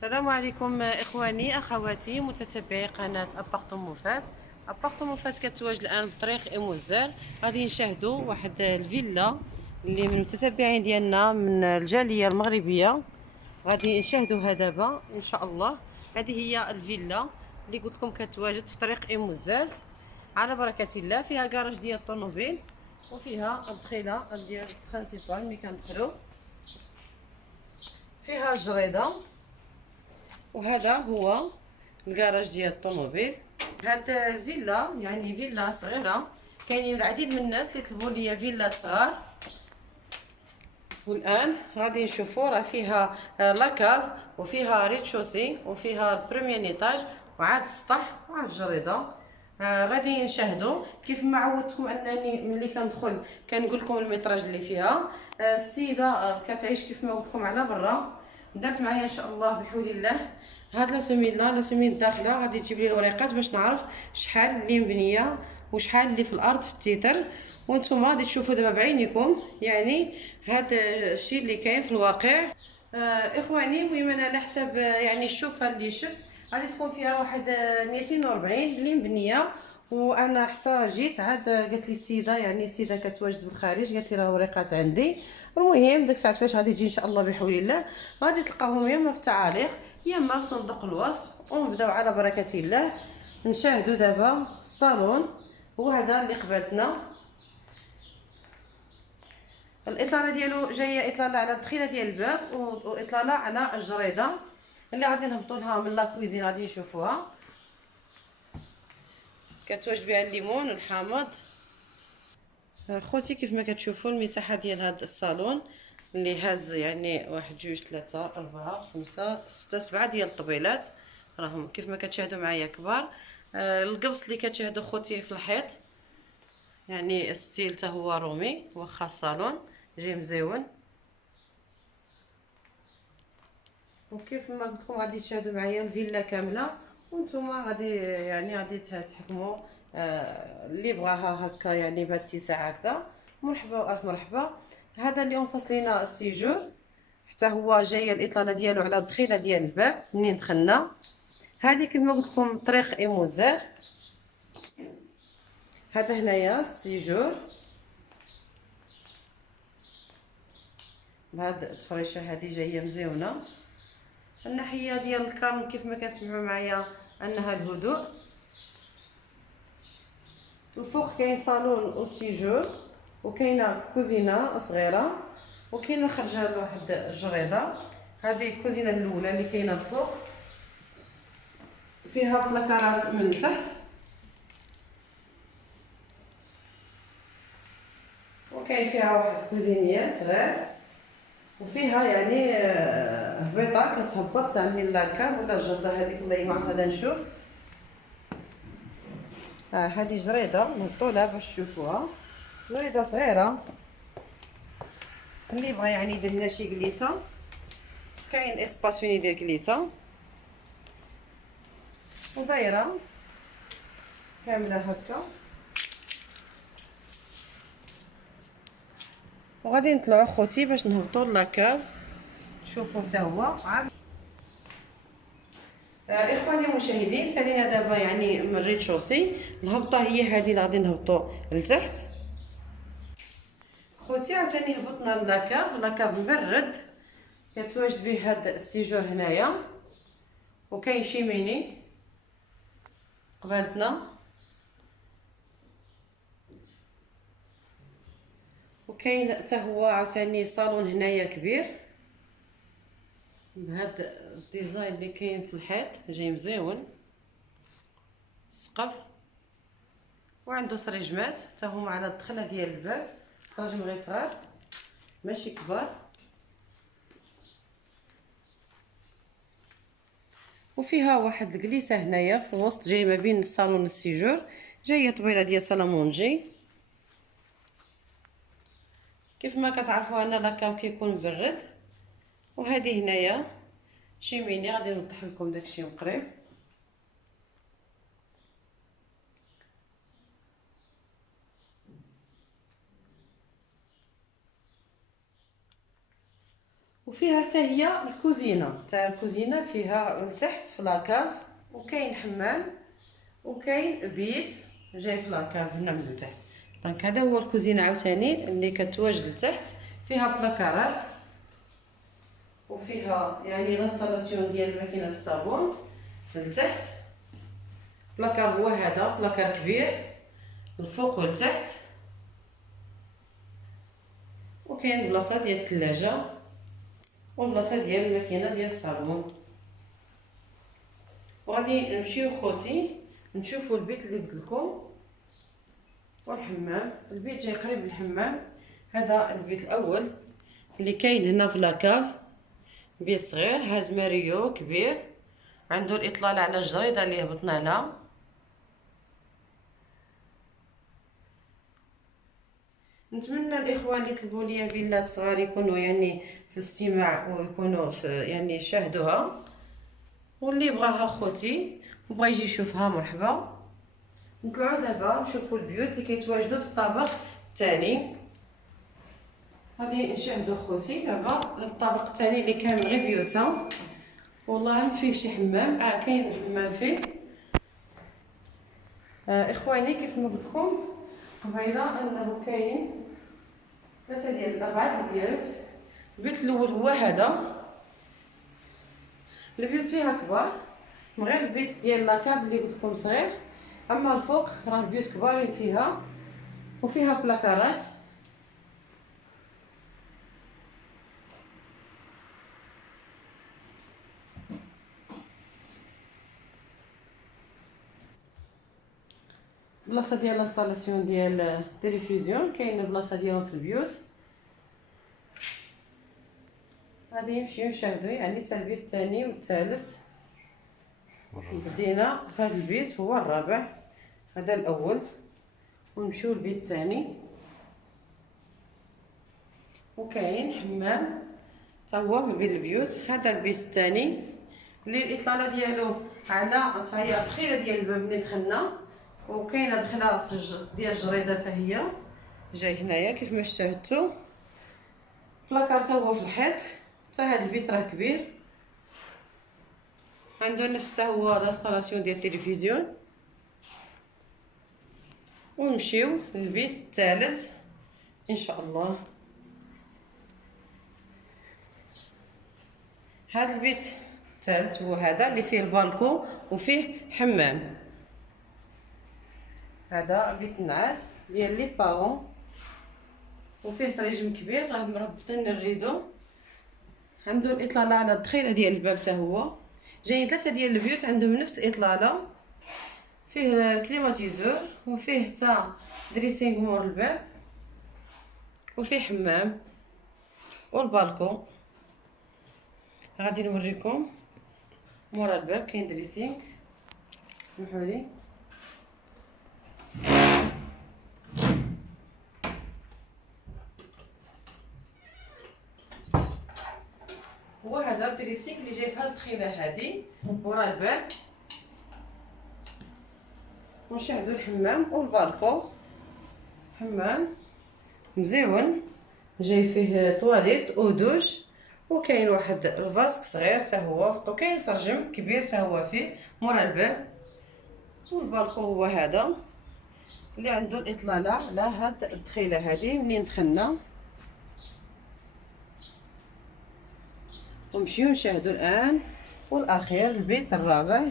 السلام عليكم اخواني اخواتي متتبعي قناه ابارتمون فاس. ابارتمون فاس كتواجد الان بطريق اموزال. غادي نشاهدوا واحد الفيلا اللي من المتتبعين ديالنا من الجاليه المغربيه. غادي نشاهدوها دابا ان شاء الله. هذه هي الفيلا اللي قلت لكم كتواجد في طريق اموزال على بركه الله. فيها كراج ديال الطوموبيل وفيها الدخيله ديال البرانسيبال ملي كندخلوا. فيها الجريده، وهذا هو الكراج ديال الطوموبيل. هاد الفيلا يعني فيلا صغيره، كاينين العديد من الناس اللي طلبوا لي فيلا صغار. والان غادي نشوفوا راه فيها لاكاف وفيها ريتشوسي وفيها البريمير نيطاج وعاد السطح وعاد الجريده. غادي نشاهدوا كيف ما عودتكم انني ملي كندخل كنقول لكم المتراج اللي فيها. السيده كتعيش كيف ما قلت لكم على برا. درت معايا ان شاء الله بحول الله هاد لا سوميل الداخله غادي تجيب لي الوريقات باش نعرف شحال اللي مبنيه وشحال اللي في الارض في التيتر. وانتم غادي تشوفوا دابا بعينيكم يعني هذا الشيء اللي كاين في الواقع. اخواني المهم انا على حسب يعني الشوفه اللي شفت غادي تكون فيها واحد 240 اللي مبنيه. وانا حتى جيت عاد قالت لي السيده يعني السيده كتواجد بالخارج قالت لي راه وريقات عندي. المهم ديك الساعه فاش غادي تجي ان شاء الله بحول الله غادي تلقاهم يا اما في التعاليق يا اما في صندوق الوصف. ونبداو على بركه الله نشاهدوا دابا الصالون. وهذا اللي قبلتنا الاطلاله ديالو جايه اطلاله على الدخيله ديال الباب واطلاله على الجريده اللي غادي نهبطوا لها من لا كويزين. غادي نشوفوها كتواجد بها الليمون والحامض. خوتي كيف ما كتشوفوا المساحه ديال هذا الصالون اللي هاز يعني واحد جوج ثلاثة أربعة خمسة ستة سبعة ديال الطبيلات راهم كيف ما كتشاهدوا معايا كبار. القبص اللي كتشاهدوا خوتي في الحيط يعني ستيل حتى هو رومي واخا الصالون جاي مزيون. وكيف ما قلت لكم غادي تشاهدوا معايا الفيلا كامله وانتم غادي يعني غادي تحكموا. اللي بغاها هكا يعني بهذا الاتساع هكذا مرحبا والف مرحبا. هذا اليوم فصلنا السيجور حتى هو جايه الاطلاله ديالو على الدخيله ديال الباب منين دخلنا. هذه كما قلت لكم طريق ايموزار. هذا هنايا السيجور بهاد التفريشه هذه جايه مزيونه. الناحيه ديال الكرم كيف ما كتسمعوا معايا انها الهدوء. الفوق كاين صالون وسيجور وكاينه كوزينه صغيره وكاينه خرجه لواحد الجريده. هذه الكوزينه الاولى اللي كاينه الفوق فيها بلاكارات من تحت وكاين فيها واحد كوزينيه صغير وفيها يعني هبيطه كتهبط يعني لاكاب ولا الجرده هذيك والله ما عرفت. هذا نشوف هذه جريده نهبطوا لها باش تشوفوها. جريده صغيره اللي بغى يعني يدير لنا شي كليسه كاين اسباس فين يدير كليسه ودايره كامله هكا. وغادي نطلعوا خوتي باش نهبطوا لاكاف شوفوا حتى هو عاد. اخواني المشاهدين سالينا دابا يعني من الريتشوسي. الهبطه هي هذه اللي غادي نهبطوا لتحت. خوتي عاوتاني هبطنا لاكاف مبرد كتواجد به هاد السيجور هنايا وكاين شيميني قبالتنا وكاين حتى هو عاوتاني صالون هنايا كبير بهاد الديزاين اللي كاين في الحيط جاي مزيون. السقف وعنده سريجمات حتى هما على الدخله ديال الباب حجم غير صغار ماشي كبار. وفيها واحد الكليسه هنايا في الوسط جاي ما بين الصالون والسيجور جايه طويله ديال سالامونجي. كيف ما كتعرفوا ان لاكاو كيكون مبرد. وهذه هنايا شيميني غادي نوضح لكم داكشي من قريب. وفيها حتى هي الكوزينه تاع الكوزينه، فيها لتحت في لاكاف، وكاين حمام، وكاين بيت جاي في لاكاف هنا من التحت. دونك هذا هو الكوزينه عاوتاني اللي كتواجد لتحت، فيها بلاكارات، وفيها يعني لانستالاسيون ديال ماكينه الصابون لتحت. بلاكار هو هذا، بلاكار كبير الفوق والتحت، وكاين بلاصه ديال الثلاجه والبلاصه ديال الماكينه ديال الصابون. وغادي نمشيو خوتي نشوفوا البيت اللي قلت لكم والحمام. البيت جاي قريب للحمام. هذا البيت الاول اللي كاين هنا في لاكاف، بيت صغير هاز ماريو كبير، عنده الاطلاله على الجريده اللي هبطنا لها. نتمنى الاخوان اللي طلبوا لي فيلات صغار يكونوا يعني في الاستماع ويكونوا في يعني شاهدوها، واللي بغاها خوتي وبغا يجي يشوفها مرحبا. نطلعوا دابا نشوفوا البيوت اللي كيتواجدوا في الطابق الثاني. غادي نشاهدوا خوتي دابا الطابق الثاني اللي كامل غير بيوتها، والله ما فيه شي حمام. كاين حمام فيه. اخواني كيف ما قلت لكم قبيله انه كاين 3 ديال 4 البيوت. البيت الاول هو هذا. البيوت فيها كبار، من غير البيت ديال لاكاف اللي قلت لكم صغير، اما الفوق راه البيوت كبارين فيها وفيها بلاكارات. بلاصه ديال لانستالاسيون ديال التلفزيون، كاينه بلاصه ديالهم في البيوت. غادي نمشيو نشاهدو يعني حتى البيت الثاني والثالث. بدينا في هذا البيت هو الرابع، هذا الاول، ونمشيو للبيت الثاني. وكاين حمام حتى هو ما بين البيوت. هذا البيت الثاني اللي الاطلاله ديالو على هي الدخيله ديال الباب اللي دخلنا، وكاينه دخله ديال الجريده حتى هي جاي هنايا كيف ما شاهدتوا. بلاكار حتى هو في الحيط. حتى هذا البيت راه كبير، عنده نفس حتى هو لانستالاسيون ديال التلفزيون. ونمشيو للبيت الثالث ان شاء الله. هذا البيت الثالث هو هذا اللي فيه البالكون وفيه حمام. هذا بيت النعاس ديال لي بارون، وفيه سريجم كبير راه مربطين الريدو. عنده الاطلاله على الدخيله ديال الباب حتى هو. جايين 3 ديال البيوت عندهم نفس الاطلاله. فيه الكليماتيزور، وفيه حتى دريسينغ مور الباب، وفيه حمام والبالكون. غادي نوريكم مورا الباب كاين دريسينغ. سمحولي. هو هذا الدريسينغ اللي جاي في هاد الدخيله هادي مورا الباب. ونشاهدوا الحمام والبالكون. حمام مزيون جاي فيه طواليت ودوش، وكاين واحد الفاسك صغير حتى هو، وكاين سرجم كبير حتى هو فيه مورا الباب. والبالكون هو هذا اللي عنده الاطلاله على هاد الدخيله هذه منين دخلنا. ونمشيو نشاهدوا الان والاخير البيت الرابع.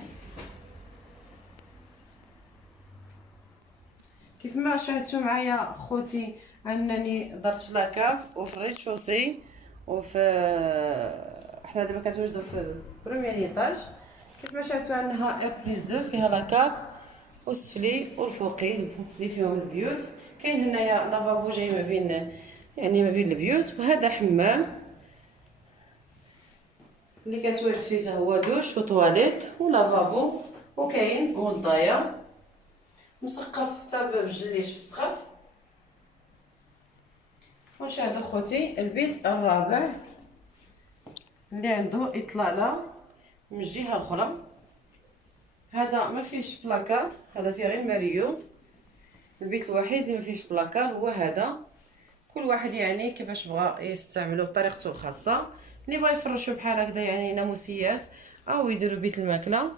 كيف ما شاهدتوا معايا خوتي انني درت في لاكاف وفي الريتشوسي وفي حنا دابا كنتواجدوا في البروميير ايطاج. كيف ما شاهدتوا انها ا بلس 2 فيها لاكاف والسفلي والفوقي اللي فيهم البيوت. كاين هنايا لافابو جاي ما بين يعني ما بين البيوت. وهذا حمام اللي كتواجد فيه هو دوش وطواليت ولافابو، وكاين وضايه مسقف حتى بالجليش في السقف. ونشاهدوا خوتي البيت الرابع اللي عنده اطلاله من الجهه الاخرى. هذا ما فيهش بلاكار، هذا فيه غير ماريو. البيت الوحيد اللي ما فيهش بلاكار هو هذا. كل واحد يعني كيفاش بغى يستعملو بطريقته الخاصه. اللي بغا يفرشوا بحال هكذا يعني ناموسيات او يديروا بيت الماكله.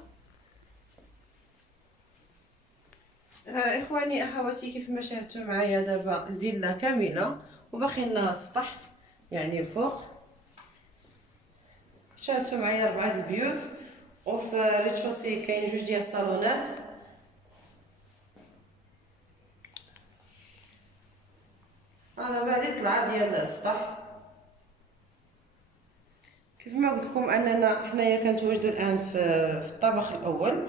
اخواني اخواتي، كيف ما شاهدتوا معايا دابا الفيلا كامله وباقي لنا السطح يعني الفوق. شاهدتوا معايا 4 البيوت، وفي ريتشوسي كاين 2 ديال الصالونات. هذا بعد الطلعه ديال السطح. كيف ما قلت لكم اننا حنايا كنتواجدوا الان في الطابق الاول.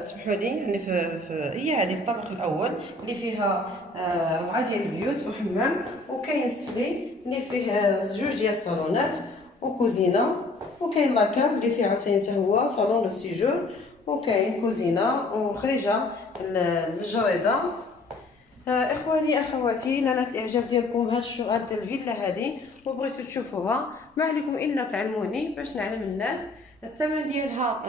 سمحوا لي يعني هي هذه الطابق الاول اللي فيها 4 ديال البيوت وحمام، وكاين سفلي اللي فيه 2 ديال الصالونات وكوزينه، وكاين لاكاف اللي فيه عاوتاني حتى هو صالون و سيجور، وكاين كوزينه وخريجه للجريده. اخواني اخواتي، نالت الاعجاب ديالكم هاد الفيلا هذه وبغيتو تشوفوها، ما عليكم الا تعلموني باش نعلم الناس. الثمن ديالها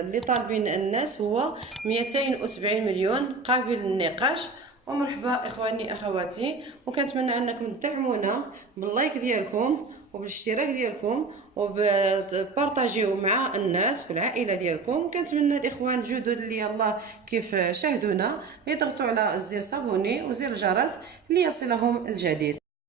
اللي طالبين الناس هو 270 مليون قابل للنقاش. ومرحبا اخواني اخواتي، وكنتمنى انكم تدعمونا باللايك ديالكم وبالاشتراك ديالكم وبارطاجيو مع الناس والعائله ديالكم. كنتمنى الاخوان الجدد اللي يلاه كيف شاهدونا يضغطوا على زر صابوني وزر الجرس ليصلهم الجديد.